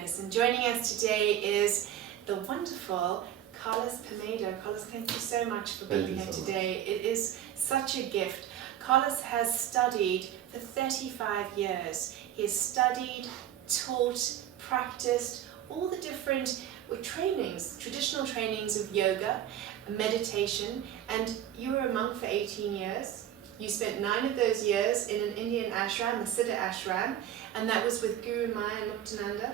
Mindfulness, and joining us today is the wonderful Carlos Pomeda. Carlos, thank you so much for being here today. It is such a gift. Carlos has studied for 35 years. He has studied, taught, practiced all the different trainings, traditional trainings of yoga, meditation, and you were a monk for 18 years. You spent 9 of those years in an Indian ashram, a Siddha ashram, and that was with Guru Maya and Muktananda.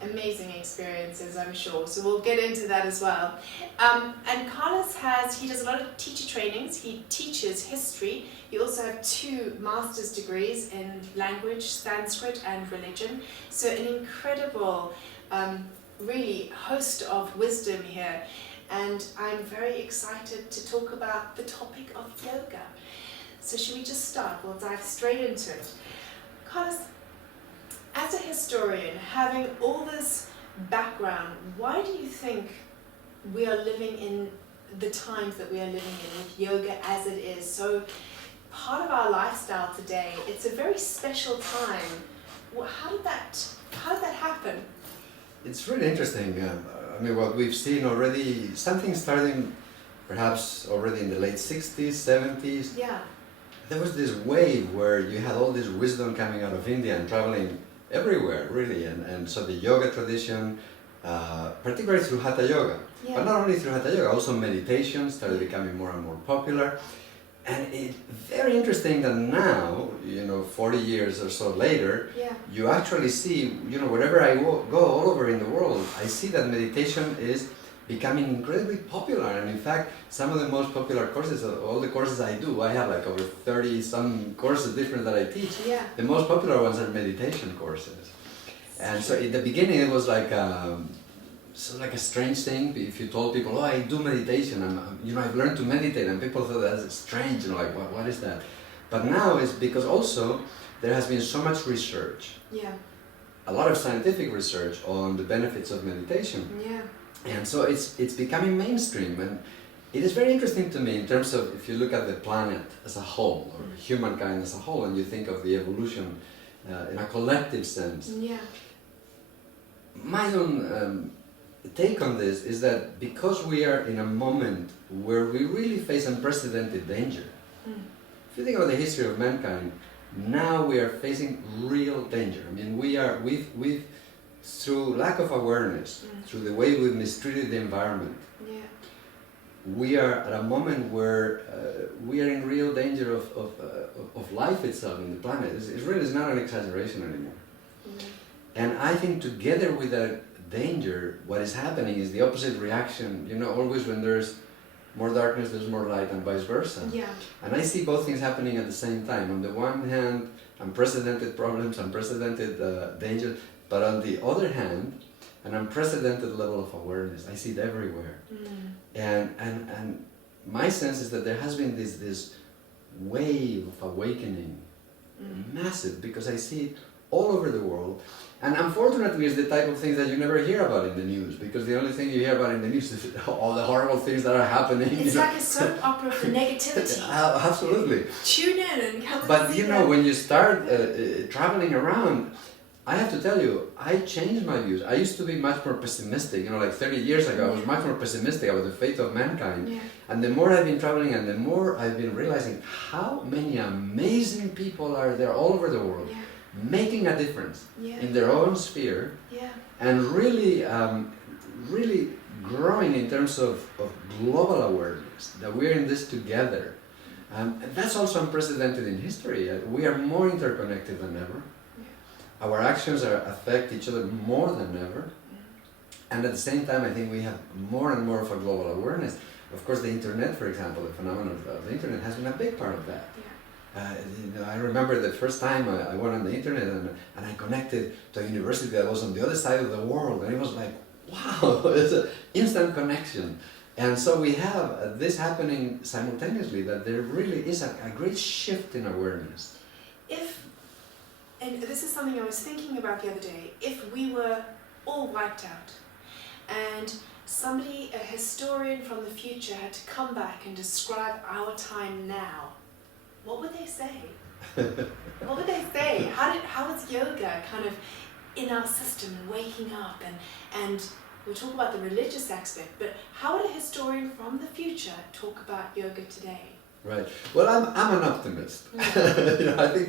Amazing experiences, I'm sure. So we'll get into that as well. And Carlos he does a lot of teacher trainings. He teaches history. You also have 2 master's degrees in language, Sanskrit and religion. So an incredible, really host of wisdom here. And I'm very excited to talk about the topic of yoga. So should we just start? We'll dive straight into it. Carlos, as a historian, having all this background, why do you think we are living in the times that we are living in with yoga as it is? So part of our lifestyle today, it's a very special time. How did that happen? It's really interesting. I mean, what we've seen already, something starting perhaps already in the late 60s, 70s. Yeah. There was this wave where you had all this wisdom coming out of India and traveling everywhere, really. And so the yoga tradition, particularly through Hatha Yoga, but not only through Hatha Yoga, also meditation started becoming more and more popular. And it's very interesting that now, 40 years or so later, you actually see, wherever I go all over in the world, I see that meditation is becoming incredibly popular. And in fact, some of the most popular courses, all the courses I do, I have like over 30 some courses different that I teach. The most popular ones are meditation courses. And so in the beginning it was like a strange thing. If you told people, oh, I do meditation, and I've learned to meditate, and people thought that's strange, like what is that? But now it's because also there has been so much research, a lot of scientific research on the benefits of meditation, and so it's becoming mainstream. And it is very interesting to me in terms of, if you look at the planet as a whole, or humankind as a whole, and you think of the evolution in a collective sense. My own take on this is that because we are in a moment where we really face unprecedented danger. If you think about the history of mankind, now we are facing real danger. I mean, we've through lack of awareness, through the way we've mistreated the environment, we are at a moment where we are in real danger of life itself in the planet. It really is not an exaggeration anymore. And I think together with that danger, what is happening is the opposite reaction. Always when there's more darkness, there's more light, and vice versa. And I see both things happening at the same time. On the one hand, unprecedented problems, unprecedented danger, but on the other hand, an unprecedented level of awareness. I see it everywhere. And my sense is that there has been this wave of awakening, massive, because I see it all over the world. And unfortunately, it's the type of things that you never hear about in the news, because the only thing you hear about in the news is all the horrible things that are happening. It's like a soap opera for negativity. Absolutely. Tune in and come But and see that. when you start traveling around, I have to tell you, I changed my views. I used to be much more pessimistic. Like 30 years ago, I was much more pessimistic about the fate of mankind. And the more I've been traveling, and the more I've been realizing how many amazing people are there all over the world, making a difference in their own sphere, and really, really growing in terms of global awareness, that we're in this together. And that's also unprecedented in history. We are more interconnected than ever. Our actions affect each other more than ever. And at the same time, I think we have more and more of a global awareness. Of course, the internet, for example, the phenomenon of the internet has been a big part of that. I remember the first time I went on the internet and I connected to a university that was on the other side of the world, and it was like, wow, it's an instant connection. And so we have this happening simultaneously, that there really is a great shift in awareness. And this is something I was thinking about the other day, if we were all wiped out and somebody, a historian from the future, had to come back and describe our time now, what would they say? What would they say? How is yoga kind of in our system and waking up, and we'll talk about the religious aspect, but how would a historian from the future talk about yoga today? Right. Well, I'm an optimist. I think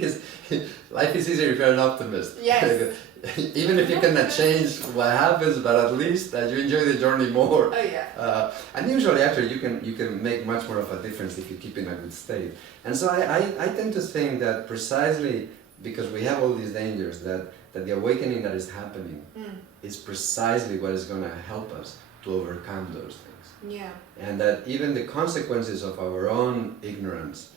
life is easier if you're an optimist. Yes. Even if you cannot change what happens, but at least you enjoy the journey more. Oh yeah. And usually, actually, you can make much more of a difference if you keep in a good state. And so I tend to think that precisely because we have all these dangers, that the awakening that is happening is precisely what is going to help us to overcome those things. Yeah. And that even the consequences of our own ignorance,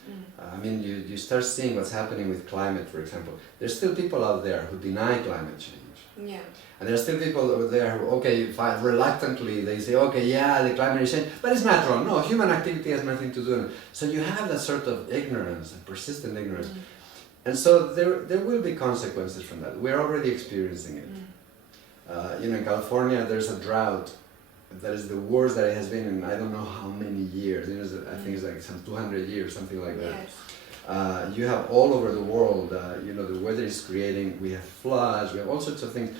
I mean, you start seeing what's happening with climate, for example. There's still people out there who deny climate change. Yeah. And there are still people out there who, reluctantly, they say, okay, yeah, the climate is changing, but it's natural. No, human activity has nothing to do with it. So you have that sort of ignorance, persistent ignorance. And so there will be consequences from that. We're already experiencing it. In California, there's a drought that is the worst that it has been in I don't know how many years. I think it's like some 200 years, something like that. Yes. You have all over the world, the weather is creating, we have floods, we have all sorts of things,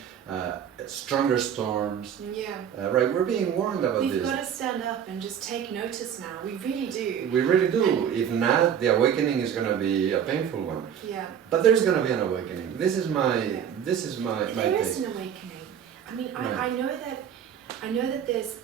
stronger storms. Yeah. Right, we're being warned about this. We've got to stand up and just take notice now. We really do. We really do. If not, the awakening is going to be a painful one. Yeah. But there's going to be an awakening. This is my There is an awakening. I mean, I know that there's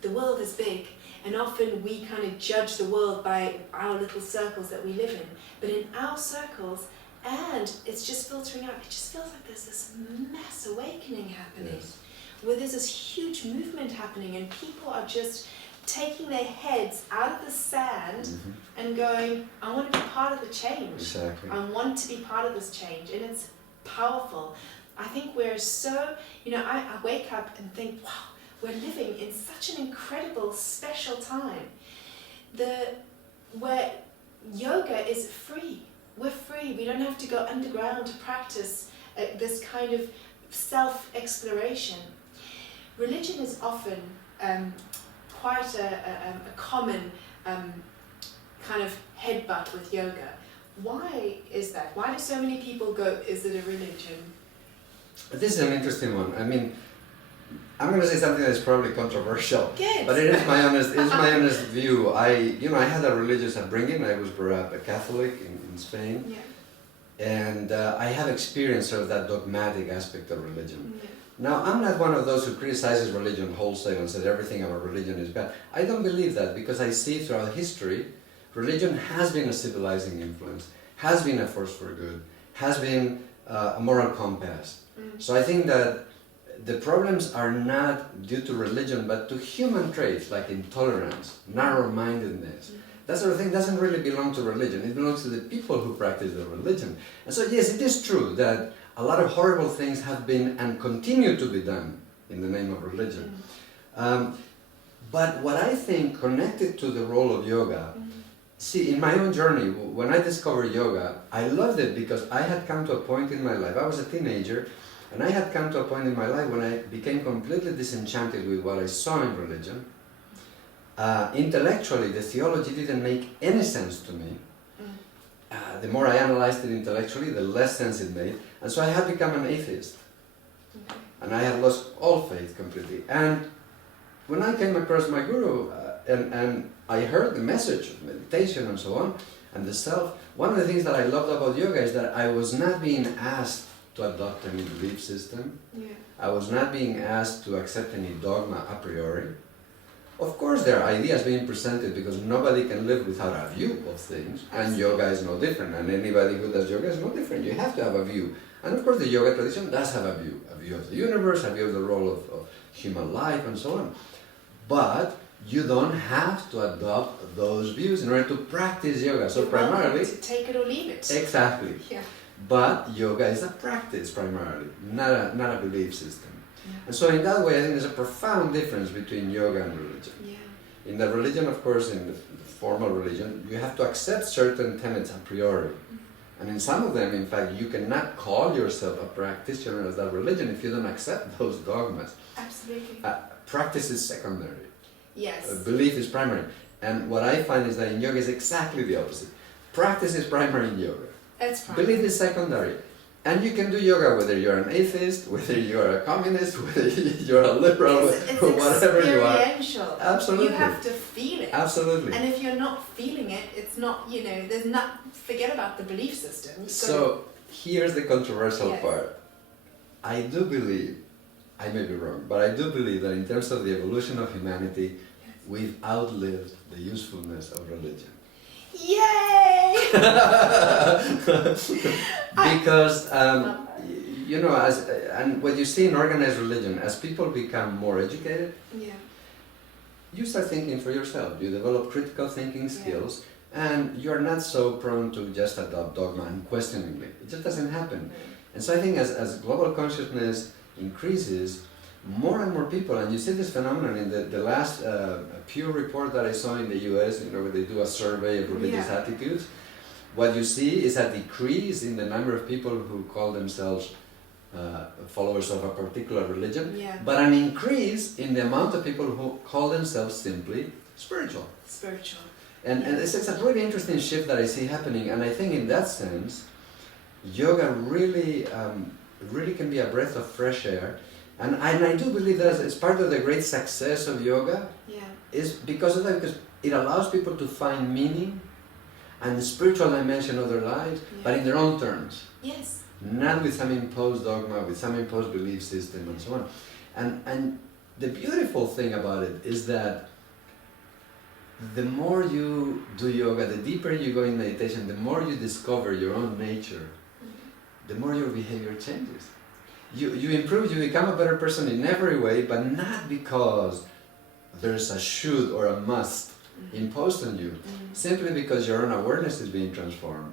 the world is big, and often we kind of judge the world by our little circles that we live in. But in our circles, and it's just filtering out, it just feels like there's this mass awakening happening, where there's this huge movement happening, and people are just taking their heads out of the sand and going, I want to be part of the change. Exactly. I want to be part of this change, and it's powerful. I think we're so, I wake up and think, wow, we're living in such an incredible, special time. Where yoga is free. We're free. We don't have to go underground to practice this kind of self-exploration. Religion is often quite a common kind of headbutt with yoga. Why is that? Why do so many people go, is it a religion? This is an interesting one. I mean, I'm going to say something that's probably controversial, Good. but it is my honest view. I had a religious upbringing. I was brought up a Catholic in Spain, and I have experienced sort of that dogmatic aspect of religion. Now, I'm not one of those who criticizes religion wholesale and says everything about religion is bad. I don't believe that, because I see throughout history, religion has been a civilizing influence, has been a force for good, has been a moral compass. So I think that the problems are not due to religion, but to human traits like intolerance, narrow-mindedness. That sort of thing doesn't really belong to religion. It belongs to the people who practice the religion. And so yes, it is true that a lot of horrible things have been and continue to be done in the name of religion. But what I think connected to the role of yoga, see, in my own journey, when I discovered yoga, I loved it because I had come to a point in my life, I was a teenager, and I had come to a point in my life when I became completely disenchanted with what I saw in religion. Intellectually, the theology didn't make any sense to me. The more I analyzed it intellectually, the less sense it made. And so I had become an atheist. And I had lost all faith completely. And when I came across my guru, and I heard the message of meditation and so on, and the self, one of the things that I loved about yoga is that I was not being asked to adopt any belief system. I was not being asked to accept any dogma a priori. Of course there are ideas being presented because nobody can live without a view of things, and yoga is no different, and anybody who does yoga is no different. You have to have a view. And of course the yoga tradition does have a view of the universe, a view of the role of human life and so on. But you don't have to adopt those views in order to practice yoga. So primarily, to take it or leave it. Exactly. Yeah. But yoga is a practice primarily, not a belief system. And so in that way, I think there's a profound difference between yoga and religion. In the religion, of course, in the formal religion, you have to accept certain tenets a priori. And in some of them, in fact, you cannot call yourself a practitioner of that religion if you don't accept those dogmas. Absolutely. Practice is secondary. Yes. Belief is primary. And what I find is that in yoga is exactly the opposite. Practice is primary in yoga. That's primary. Belief is secondary. And you can do yoga whether you're an atheist, whether you're a communist, whether you're a liberal, it's or whatever you are. experiential. Absolutely. You have to feel it. Absolutely. And if you're not feeling it, it's not, there's not, forget about the belief system. So here's the controversial Yes. part. I do believe, I may be wrong, but I do believe that in terms of the evolution of humanity, we've outlived the usefulness of religion. Yay! Because and what you see in organized religion, as people become more educated, you start thinking for yourself. You develop critical thinking skills, and you're not so prone to just adopt dogma unquestioningly. It just doesn't happen. And so I think as global consciousness increases, more and more people, and you see this phenomenon in the last Pew report that I saw in the US, where they do a survey of religious attitudes. What you see is a decrease in the number of people who call themselves followers of a particular religion, but an increase in the amount of people who call themselves simply spiritual. And it's a really interesting shift that I see happening, and I think in that sense, yoga really can be a breath of fresh air. And I do believe that it's part of the great success of yoga is because of that, because it allows people to find meaning and the spiritual dimension of their lives, but in their own terms. Yes. Not with some imposed dogma, with some imposed belief system and so on. And the beautiful thing about it is that the more you do yoga, the deeper you go in meditation, the more you discover your own nature, the more your behavior changes. You improve, you become a better person in every way, but not because there's a should or a must imposed on you, simply because your own awareness is being transformed.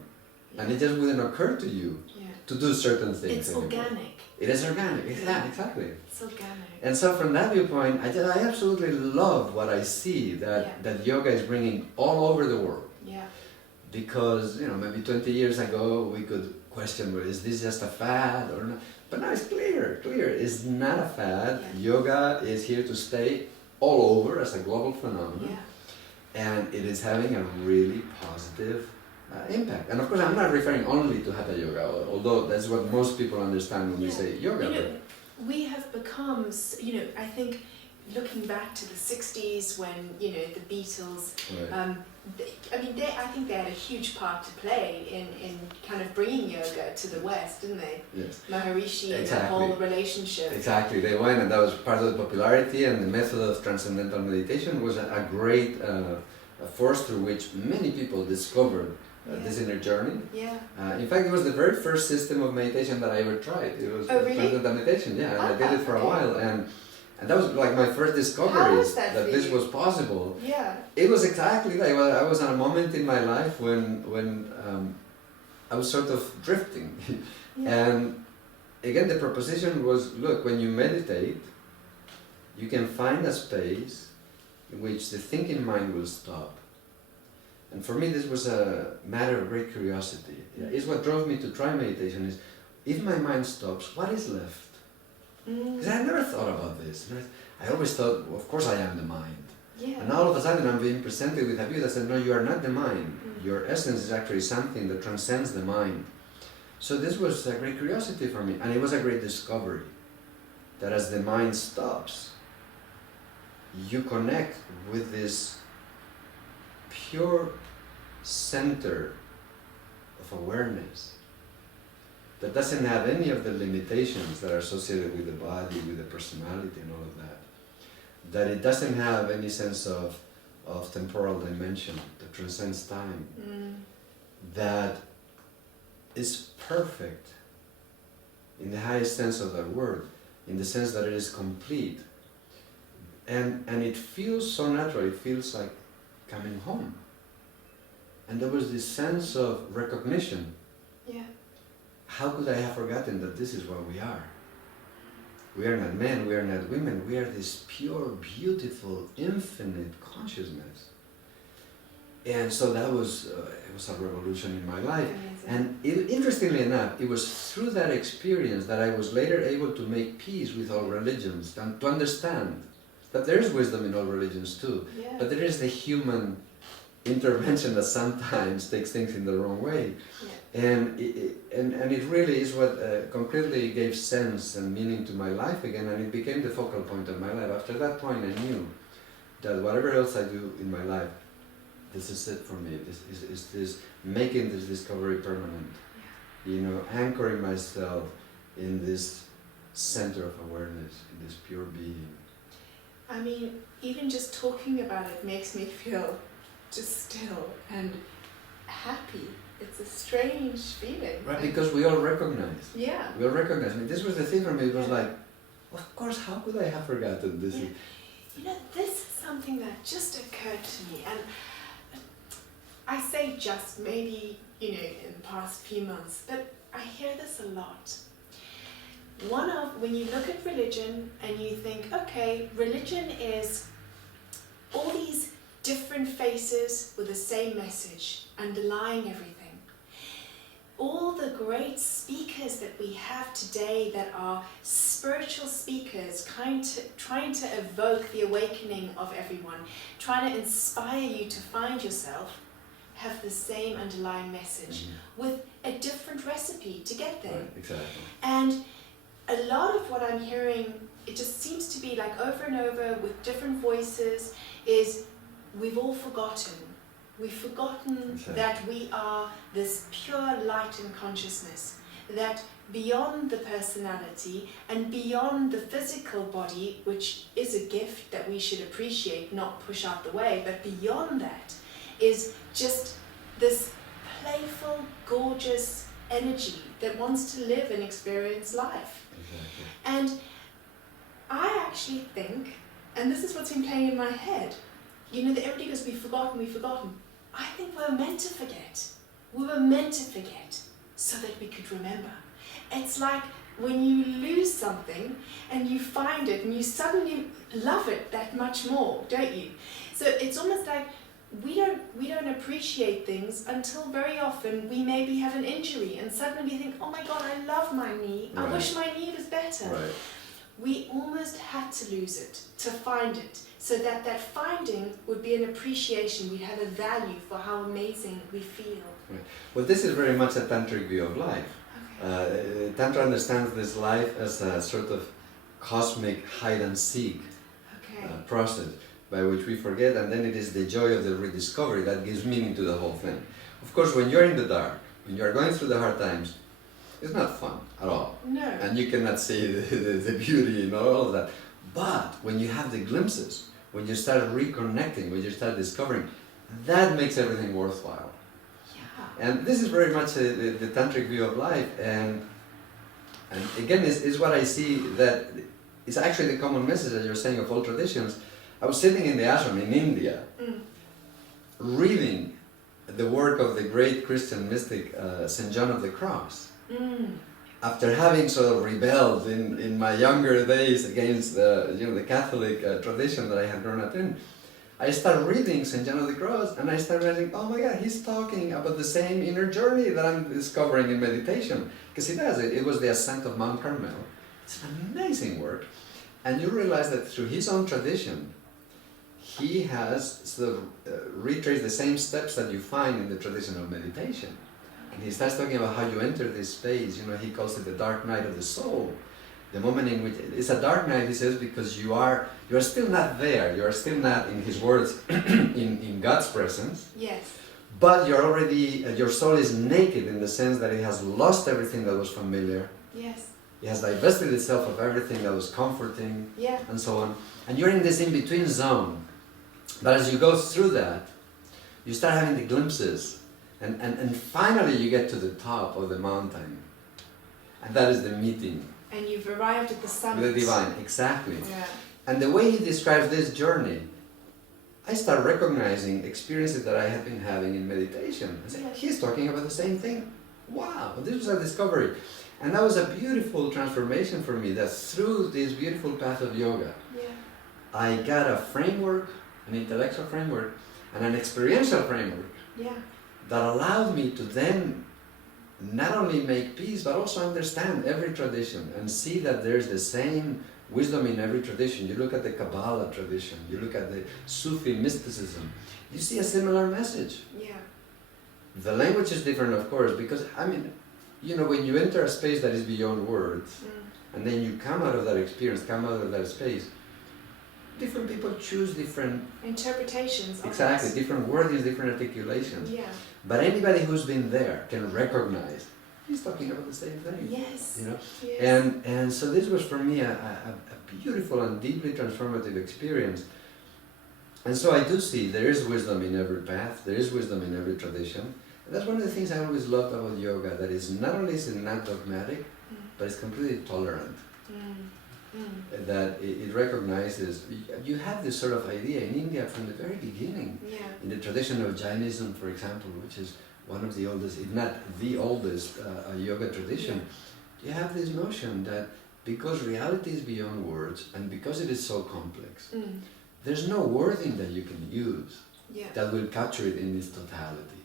And it just wouldn't occur to you to do certain things It's anymore. organic. It is organic, exactly. It's organic. And so from that viewpoint, I absolutely love what I see that yoga is bringing all over the world. Because, maybe 20 years ago we could question, well, is this just a fad or not? But now it's clear, it's not a fad. Yoga is here to stay all over as a global phenomenon. And it is having a really positive impact. And of course, I'm not referring only to Hatha Yoga, although that's what most people understand when we say yoga. We have become, I think, looking back to the 60s when, the Beatles, I think they had a huge part to play in kind of bringing yoga to the West, didn't they? Yes. Maharishi and the whole relationship. Exactly, they went, and that was part of the popularity, and the method of transcendental meditation was a great force through which many people discovered this inner journey. In fact, it was the very first system of meditation that I ever tried. It was transcendental meditation, and I did it for a while, and that was like my first discovery that this was possible. It was exactly that. I was at a moment in my life when I was sort of drifting. And again, the proposition was, look, when you meditate, you can find a space in which the thinking mind will stop. And for me, this was a matter of great curiosity. It's what drove me to try meditation is, if my mind stops, what is left? Because I had never thought about this. I always thought, well, of course I am the mind. And all of a sudden I'm being presented with a view that said, no, you are not the mind. Your essence is actually something that transcends the mind. So this was a great curiosity for me, and it was a great discovery. That as the mind stops, you connect with this pure center of awareness that doesn't have any of the limitations that are associated with the body, with the personality and all of that. That it doesn't have any sense of temporal dimension that transcends time. That is perfect in the highest sense of that word, in the sense that it is complete. And it feels so natural, it feels like coming home. And there was this sense of recognition. How could I have forgotten that this is what we are? We are not men, we are not women, we are this pure, beautiful, infinite consciousness. And so that was, it was a revolution in my life. And interestingly enough, it was through that experience that I was later able to make peace with all religions and to understand that there is wisdom in all religions too, but there is the human intervention that sometimes takes things in the wrong way. Yeah. And it really is what completely gave sense and meaning to my life again, and it became the focal point of my life. After that point I knew that whatever else I do in my life, this is it for me. This is making this discovery permanent. Yeah. You know, anchoring myself in this center of awareness, in this pure being. I mean, even just talking about it makes me feel just still and happy. It's a strange feeling. Right, because we all recognize. Yeah. We all recognize. I mean, this was the thing for me. It was like, of course, how could I have forgotten this? Yeah. You know, this is something that just occurred to me, and I say just, maybe, you know, in the past few months, but I hear this a lot. When you look at religion and you think, okay, religion is all these different faces with the same message underlying everything. All the great speakers that we have today that are spiritual speakers, trying to evoke the awakening of everyone, trying to inspire you to find yourself, have the same underlying message with a different recipe to get there. Right, exactly. And a lot of what I'm hearing, it just seems to be like over and over with different voices, is we've all forgotten. We've forgotten that we are this pure light and consciousness, that beyond the personality and beyond the physical body, which is a gift that we should appreciate, not push out the way, but beyond that is just this playful, gorgeous energy that wants to live and experience life. Exactly. And I actually think, and this is what's been playing in my head, you know, that everybody goes, we've forgotten. I think we're meant to forget. We were meant to forget so that we could remember. It's like when you lose something and you find it and you suddenly love it that much more, don't you? So it's almost like we don't appreciate things until very often we maybe have an injury and suddenly we think, oh my God, I love my knee. I wish my knee was better. Right. We almost had to lose it to find it, so that that finding would be an appreciation. We'd have a value for how amazing we feel. Right. Well, this is very much a tantric view of life. Okay. Tantra understands this life as a sort of cosmic hide and seek process by which we forget, and then it is the joy of the rediscovery that gives meaning to the whole thing. Of course, when you're in the dark, when you're going through the hard times, it's not fun at all. No. And you cannot see the beauty in all of that. But when you have the glimpses, when you start reconnecting, when you start discovering, that makes everything worthwhile. Yeah. And this is very much the tantric view of life. And again, is what I see that is actually the common message that you're saying of all traditions. I was sitting in the ashram in India, reading the work of the great Christian mystic St. John of the Cross. After having sort of rebelled in my younger days against the Catholic tradition that I had grown up in, I started reading St. John of the Cross, and I started realizing, oh my God, he's talking about the same inner journey that I'm discovering in meditation. Because he does it. It was the ascent of Mount Carmel. It's an amazing work. And you realize that through his own tradition, he has sort of retraced the same steps that you find in the tradition of meditation. And he starts talking about how you enter this space. You know, he calls it the dark night of the soul. The moment in which it's a dark night, he says, because you are still not there. You are still not, in his words, in God's presence. Yes. But you're already, your soul is naked in the sense that it has lost everything that was familiar. Yes. It has divested itself of everything that was comforting, and so on. And you're in this in-between zone. But as you go through that, you start having the glimpses. And finally you get to the top of the mountain. And that is the meeting. And you've arrived at the summit. With the divine, exactly. Yeah. And the way he describes this journey, I start recognizing experiences that I have been having in meditation. I say, he's talking about the same thing. Wow, this was a discovery. And that was a beautiful transformation for me, that through this beautiful path of yoga, I got a framework, an intellectual framework, and an experiential framework that allowed me to then not only make peace, but also understand every tradition and see that there's the same wisdom in every tradition. You look at the Kabbalah tradition, you look at the Sufi mysticism, you see a similar message. Yeah. The language is different, of course, because, I mean, you know, when you enter a space that is beyond words, and then you come out of that experience, come out of that space, different people choose different interpretations. Exactly, different wordings, different articulations. Yeah. But anybody who's been there can recognize he's talking about the same thing. Yes. You know? Yes. And so this was for me a beautiful and deeply transformative experience. And so I do see there is wisdom in every path, there is wisdom in every tradition. And that's one of the things I always loved about yoga, that is not only is it not dogmatic, but it's completely tolerant. That it recognizes, you have this sort of idea in India from the very beginning. In the tradition of Jainism, for example, which is one of the oldest, if not the oldest yoga tradition, you have this notion that because reality is beyond words and because it is so complex, there's no wording that you can use that will capture it in its totality.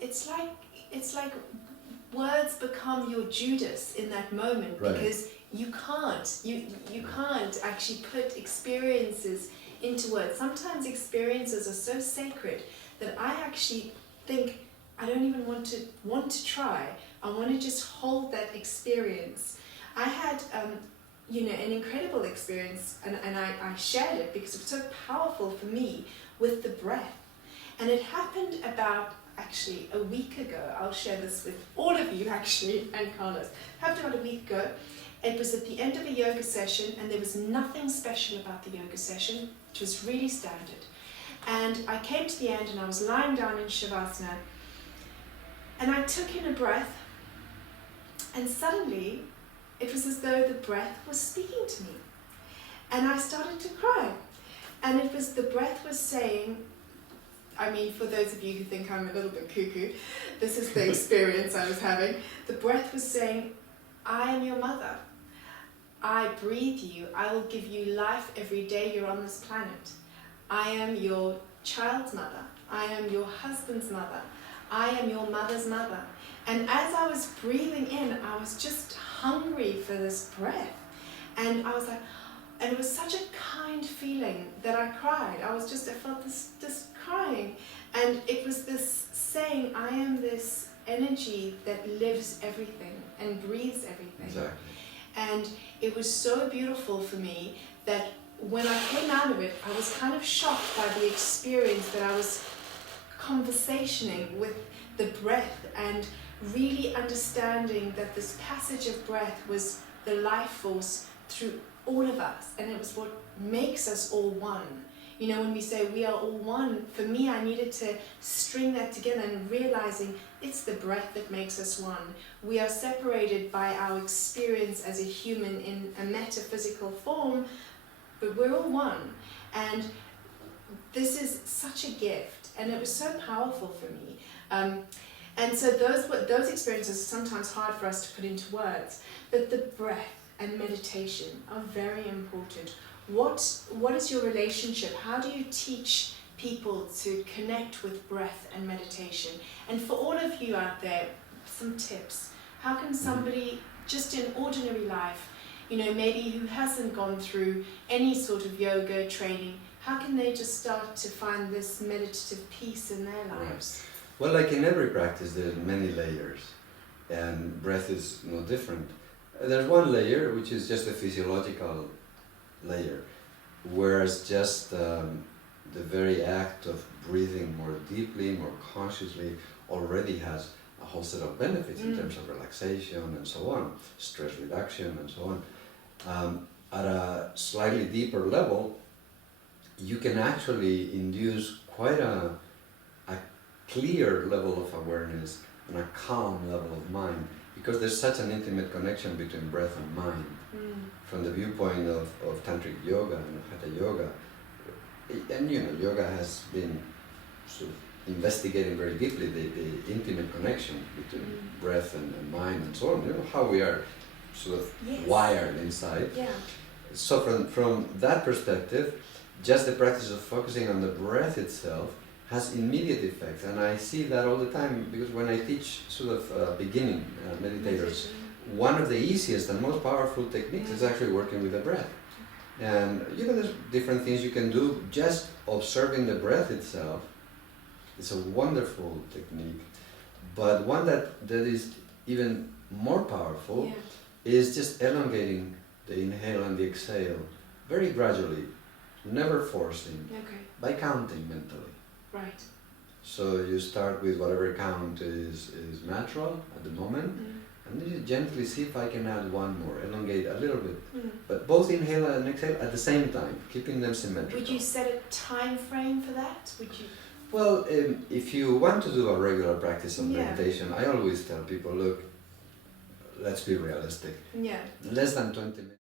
It's like words become your Judas in that moment, because you can't actually put experiences into words. Sometimes experiences are so sacred that I actually think I don't even want to try. I want to just hold that experience. I had an incredible experience, and I shared it because it was so powerful for me, with the breath. And it happened about actually a week ago. I'll share this with all of you actually, and Carlos. It happened about a week ago. It was at the end of a yoga session, and there was nothing special about the yoga session. It was really standard. And I came to the end, and I was lying down in Shavasana, and I took in a breath, and suddenly it was as though the breath was speaking to me. And I started to cry. And it was, the breath was saying, I mean, for those of you who think I'm a little bit cuckoo, this is the experience I was having. The breath was saying, I am your mother. I breathe you. I will give you life every day you're on this planet. I am your child's mother. I am your husband's mother. I am your mother's mother. And as I was breathing in, I was just hungry for this breath. And I was like, and it was such a kind feeling that I cried. I felt this crying. And it was this saying, I am this energy that lives everything and breathes everything. Exactly. And it was so beautiful for me that when I came out of it, I was kind of shocked by the experience that I was conversationing with the breath and really understanding that this passage of breath was the life force through all of us, and it was what makes us all one. You know, when we say we are all one, for me I needed to string that together and realizing it's the breath that makes us one. We are separated by our experience as a human in a metaphysical form, but we're all one. And this is such a gift, and it was so powerful for me. And so those experiences are sometimes hard for us to put into words, but the breath and meditation are very important. What is your relationship? How do you teach people to connect with breath and meditation? And for all of you out there, some tips. How can somebody just in ordinary life, you know, maybe who hasn't gone through any sort of yoga training, how can they just start to find this meditative peace in their lives? Well, like in every practice, there's many layers, and breath is no different. There's one layer, which is just a physiological layer, whereas just the very act of breathing more deeply, more consciously, already has a whole set of benefits in terms of relaxation and so on, stress reduction and so on. At a slightly deeper level, you can actually induce quite a clear level of awareness and a calm level of mind, because there's such an intimate connection between breath and mind. From the viewpoint of Tantric yoga and Hatha yoga, and you know, yoga has been sort of investigating very deeply the intimate connection between breath and mind and so on, you know, how we are sort of wired inside. So from that perspective, just the practice of focusing on the breath itself has immediate effects, and I see that all the time, because when I teach sort of beginning meditators, one of the easiest and most powerful techniques is actually working with the breath. And you know, there's different things you can do. Just observing the breath itself is a wonderful technique. But one that is even more powerful is just elongating the inhale and the exhale very gradually, never forcing, by counting mentally. Right. So you start with whatever count is natural at the moment, and then you gently see if I can add one more, elongate a little bit. But both inhale and exhale at the same time, keeping them symmetrical. Would you set a time frame for that? Would you? Well, if you want to do a regular practice of meditation, I always tell people, look, let's be realistic. Yeah. Less than 20 minutes.